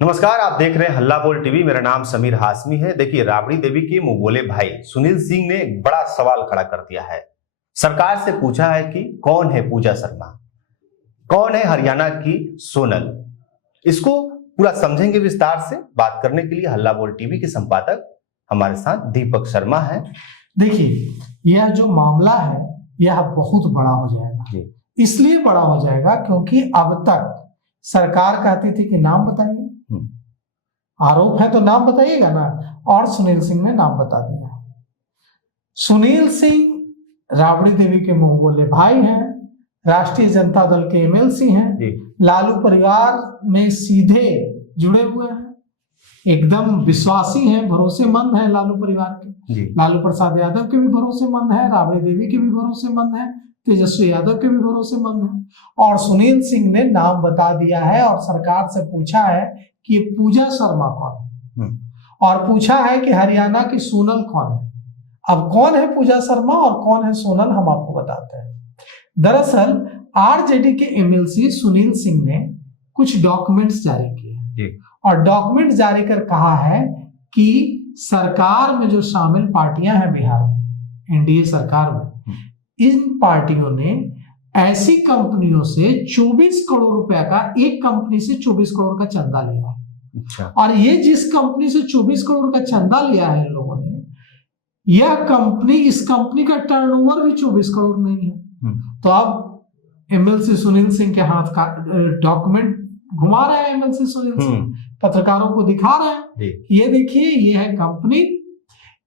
नमस्कार, आप देख रहे हैं हल्ला बोल टीवी। मेरा नाम समीर हाशमी है। देखिए, राबड़ी देवी के मुंह बोले भाई सुनील सिंह ने एक बड़ा सवाल खड़ा कर दिया है। सरकार से पूछा है कि कौन है पूजा शर्मा, कौन है हरियाणा की सोनल। इसको पूरा समझेंगे विस्तार से। बात करने के लिए हल्ला बोल टीवी के संपादक हमारे साथ दीपक शर्मा है। देखिए, यह जो मामला है यह बहुत बड़ा हो जाएगा। इसलिए बड़ा हो जाएगा क्योंकि अब तक सरकार कहती थी कि नाम बताइए, आरोप है तो नाम बताइएगा ना, और सुनील सिंह ने नाम बता दिया। सुनील सिंह राबड़ी देवी के मुंह बोले भाई हैं, राष्ट्रीय जनता दल के एमएलसी हैं, लालू परिवार में सीधे जुड़े हुए हैं, एकदम विश्वासी हैं, भरोसेमंद हैं लालू परिवार के। लालू प्रसाद यादव के भी भरोसेमंद है, राबड़ी देवी के भी भरोसेमंद है, तेजस्वी यादव के भी भरोसेमंद है। और सुनील सिंह ने नाम बता दिया है और सरकार से पूछा है कि ये पूजा शर्मा कौन है, और पूछा है कि हरियाणा की सोनल कौन है। अब कौन है पूजा शर्मा और कौन है सोनल, हम आपको बताते हैं। दरअसल आरजेडी के एमएलसी सुनील सिंह ने कुछ डॉक्यूमेंट्स जारी किए और डॉक्यूमेंट जारी कर कहा है कि सरकार में जो शामिल पार्टियां हैं बिहार में, एनडीए सरकार में, इन पार्टियों ने ऐसी कंपनियों से 24 करोड़ रुपया का, एक कंपनी से 24 करोड़ का चंदा लिया है। और ये जिस कंपनी से 24 करोड़ का चंदा लिया है इन लोगों ने, यह कंपनी, इस कंपनी का टर्नओवर भी 24 करोड़ नहीं है। तो अब एमएलसी सुनील सिंह के हाथ का डॉक्यूमेंट घुमा रहे हैं एमएलसी सुनील सिंह, पत्रकारों को दिखा रहे हैं, ये देखिए ये है कंपनी,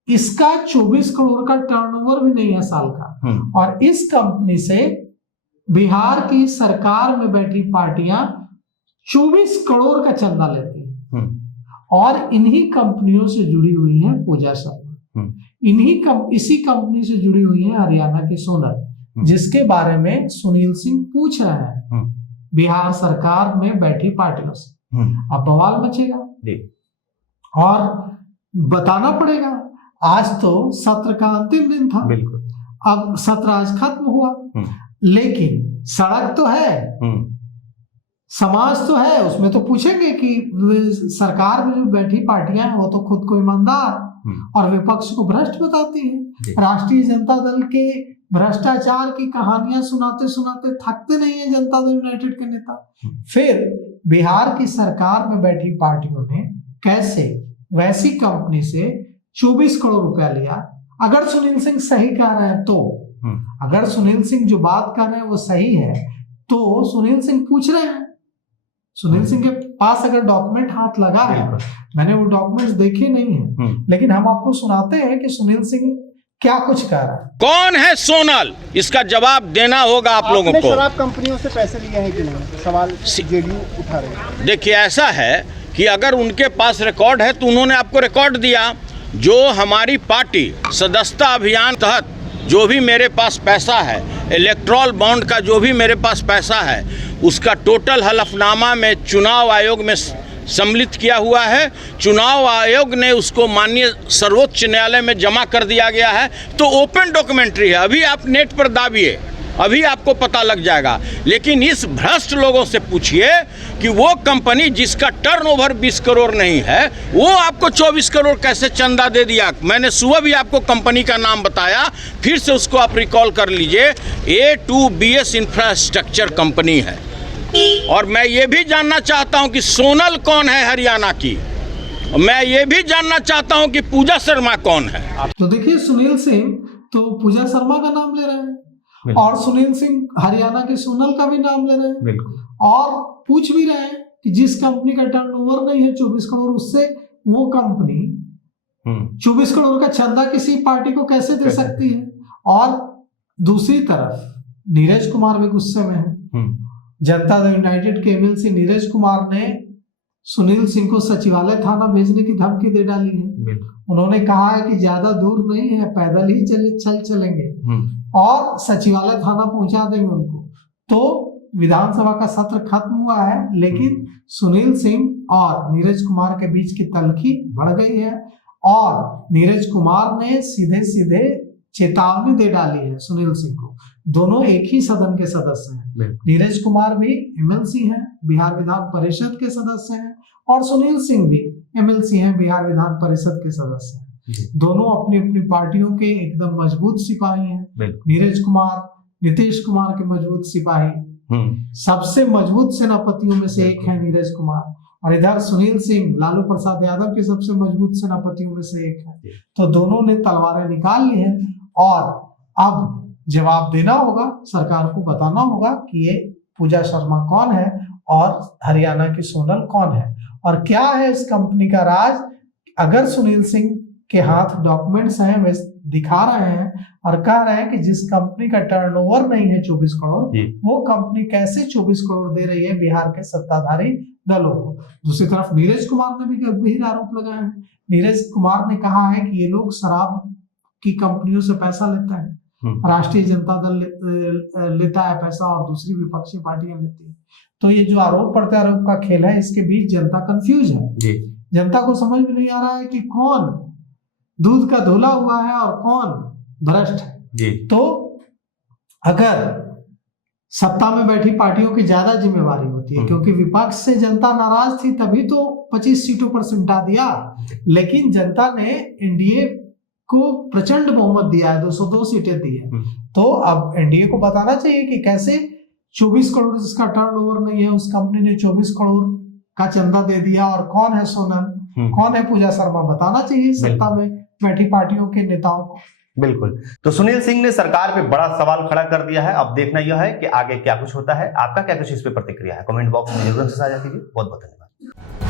इसका 24 करोड़ का टर्नओवर भी नहीं है साल का, और इस कंपनी से बिहार की सरकार में बैठी पार्टियां 24 करोड़ का चंदा लेती हैं। और इन्हीं कंपनियों से जुड़ी हुई है पूजा शर्मा, इसी कंपनी से जुड़ी हुई है हरियाणा की सोनल, जिसके बारे में सुनील सिंह पूछ रहे हैं बिहार सरकार में बैठी पार्टियों से। अब बवाल मचेगा और बताना पड़ेगा। आज तो सत्र का अंतिम दिन था, अब सत्र आज खत्म हुआ, लेकिन सड़क तो है, समाज तो है, उसमें तो पूछेंगे कि सरकार में जो बैठी पार्टियां हैं वो तो खुद को ईमानदार और विपक्ष को भ्रष्ट बताती हैं। राष्ट्रीय जनता दल के भ्रष्टाचार की कहानियां सुनाते सुनाते थकते नहीं है जनता दल यूनाइटेड के नेता। फिर बिहार की सरकार में बैठी पार्टियों ने कैसे वैसी कंपनी से 24 करोड़ रुपया लिया। अगर सुनील सिंह सही कह रहे हैं तो, अगर सुनील सिंह जो बात कर रहे हैं वो सही है, तो सुनील सिंह पूछ रहे हैं, सुनील सिंह के पास अगर डॉक्यूमेंट हाथ लगा है, मैंने वो डॉक्यूमेंट्स देखे नहीं है, लेकिन हम आपको सुनाते हैं कि सुनील सिंह क्या कुछ कह रहा है। कौन है सोनल, इसका जवाब देना होगा आप लोगों को। शराब कंपनियों से पैसे लिए हैं कि नहीं, सवाल जेडीयू उठा रहे हैं। देखिए, ऐसा है कि अगर उनके पास रिकॉर्ड है तो उन्होंने आपको रिकॉर्ड दिया। जो हमारी पार्टी सदस्यता अभियान तहत जो भी मेरे पास पैसा है, इलेक्ट्रॉल बॉन्ड का जो भी मेरे पास पैसा है, उसका टोटल हलफनामा में चुनाव आयोग में सम्मिलित किया हुआ है। चुनाव आयोग ने उसको माननीय सर्वोच्च न्यायालय में जमा कर दिया गया है। तो ओपन डॉक्यूमेंट्री है, अभी आप नेट पर दाबिए, अभी आपको पता लग जाएगा। लेकिन इस भ्रष्ट लोगों से पूछिए कि वो कंपनी जिसका टर्नओवर 20 करोड़ नहीं है, वो आपको 24 करोड़ कैसे चंदा दे दिया। मैंने सुबह भी आपको कंपनी का नाम बताया, फिर से उसको आप रिकॉल कर लीजिए। A2BS इंफ्रास्ट्रक्चर कंपनी है। और मैं ये भी जानना चाहता हूँ कि सोनल कौन है हरियाणा की, मैं ये भी जानना चाहता हूँ कि पूजा शर्मा कौन है। तो देखिए, सुनील सिंह तो पूजा शर्मा का नाम ले रहे हैं और सुनील सिंह हरियाणा की सोनल का भी नाम ले रहे हैं, और पूछ भी रहे हैं कि जिस कंपनी का टर्नओवर नहीं है 24 करोड़, उससे वो कंपनी 24 करोड़ का चंदा किसी पार्टी को कैसे दे सकती है। और दूसरी तरफ नीरज कुमार भी गुस्से में है। जनता दल यूनाइटेड के एमएलसी नीरज कुमार ने सुनील सिंह को सचिवालय थाना भेजने की धमकी दे डाली है। उन्होंने कहा है कि ज्यादा दूर नहीं है, पैदल ही चलेंगे और सचिवालय थाना पहुंचा देंगे उनको। तो विधानसभा का सत्र खत्म हुआ है, लेकिन सुनील सिंह और नीरज कुमार के बीच की तल्खी बढ़ गई है और नीरज कुमार ने सीधे सीधे चेतावनी दे डाली है सुनील सिंह को। दोनों एक ही सदन के सदस्य हैं। नीरज कुमार भी एमएलसी हैं, बिहार विधान परिषद के सदस्य हैं और सुनील सिंह भी एमएलसी हैं, बिहार विधान परिषद के सदस्य हैं। दोनों अपनी अपनी पार्टियों के एकदम मजबूत सिपाही हैं। नीरज कुमार, नीतीश कुमार के मजबूत सिपाही, सबसे मजबूत सेनापतियों में से एक है नीरज कुमार, और इधर सुनील सिंह लालू प्रसाद यादव के सबसे मजबूत सेनापतियों में से एक है। तो दोनों ने तलवारें निकाल ली हैं और अब जवाब देना होगा, सरकार को बताना होगा कि ये पूजा शर्मा कौन है और हरियाणा की सोनल कौन है और क्या है इस कंपनी का राज। अगर सुनील सिंह के हाथ डॉक्यूमेंट्स हैं, वे दिखा रहे हैं और कह रहे हैं कि जिस कंपनी का टर्नओवर नहीं है 24 करोड़, वो कंपनी कैसे 24 करोड़ दे रही है बिहार के सत्ताधारी दलों को। दूसरी तरफ नीरज कुमार ने भी गंभीर आरोप लगाए हैं। नीरज कुमार ने कहा है कि ये लोग शराब की कंपनियों से पैसा लेते हैं, राष्ट्रीय जनता दल लेता है पैसा और दूसरी विपक्षी पार्टियां लेती है। तो ये जो आरोप प्रत्यारोप का खेल है, इसके बीच जनता कंफ्यूज है। जनता को समझ में नहीं आ रहा है कि कौन दूध का धुला हुआ है और कौन भ्रष्ट है। तो अगर सत्ता में बैठी पार्टियों की ज्यादा जिम्मेवारी होती है, क्योंकि विपक्ष से जनता नाराज थी तभी तो 25 सीटों पर सिमटा दिया, लेकिन जनता ने एनडीए को प्रचंड बहुमत दिया है, 202 सीटें दी है। तो अब एनडीए को बताना चाहिए कि कैसे 24 करोड़ जिसका टर्नओवर नहीं है उस कंपनी ने 24 करोड़ का चंदा दे दिया, और कौन है सोनल, कौन है पूजा शर्मा, बताना चाहिए सत्ता में बैठी पार्टियों के नेताओं को। बिल्कुल। तो सुनील सिंह ने सरकार पे बड़ा सवाल खड़ा कर दिया है। अब देखना यह है कि आगे क्या कुछ होता है। आपका क्या कुछ इस पे प्रतिक्रिया है, कमेंट बॉक्स में जरूर साझा कीजिए। बहुत बहुत धन्यवाद।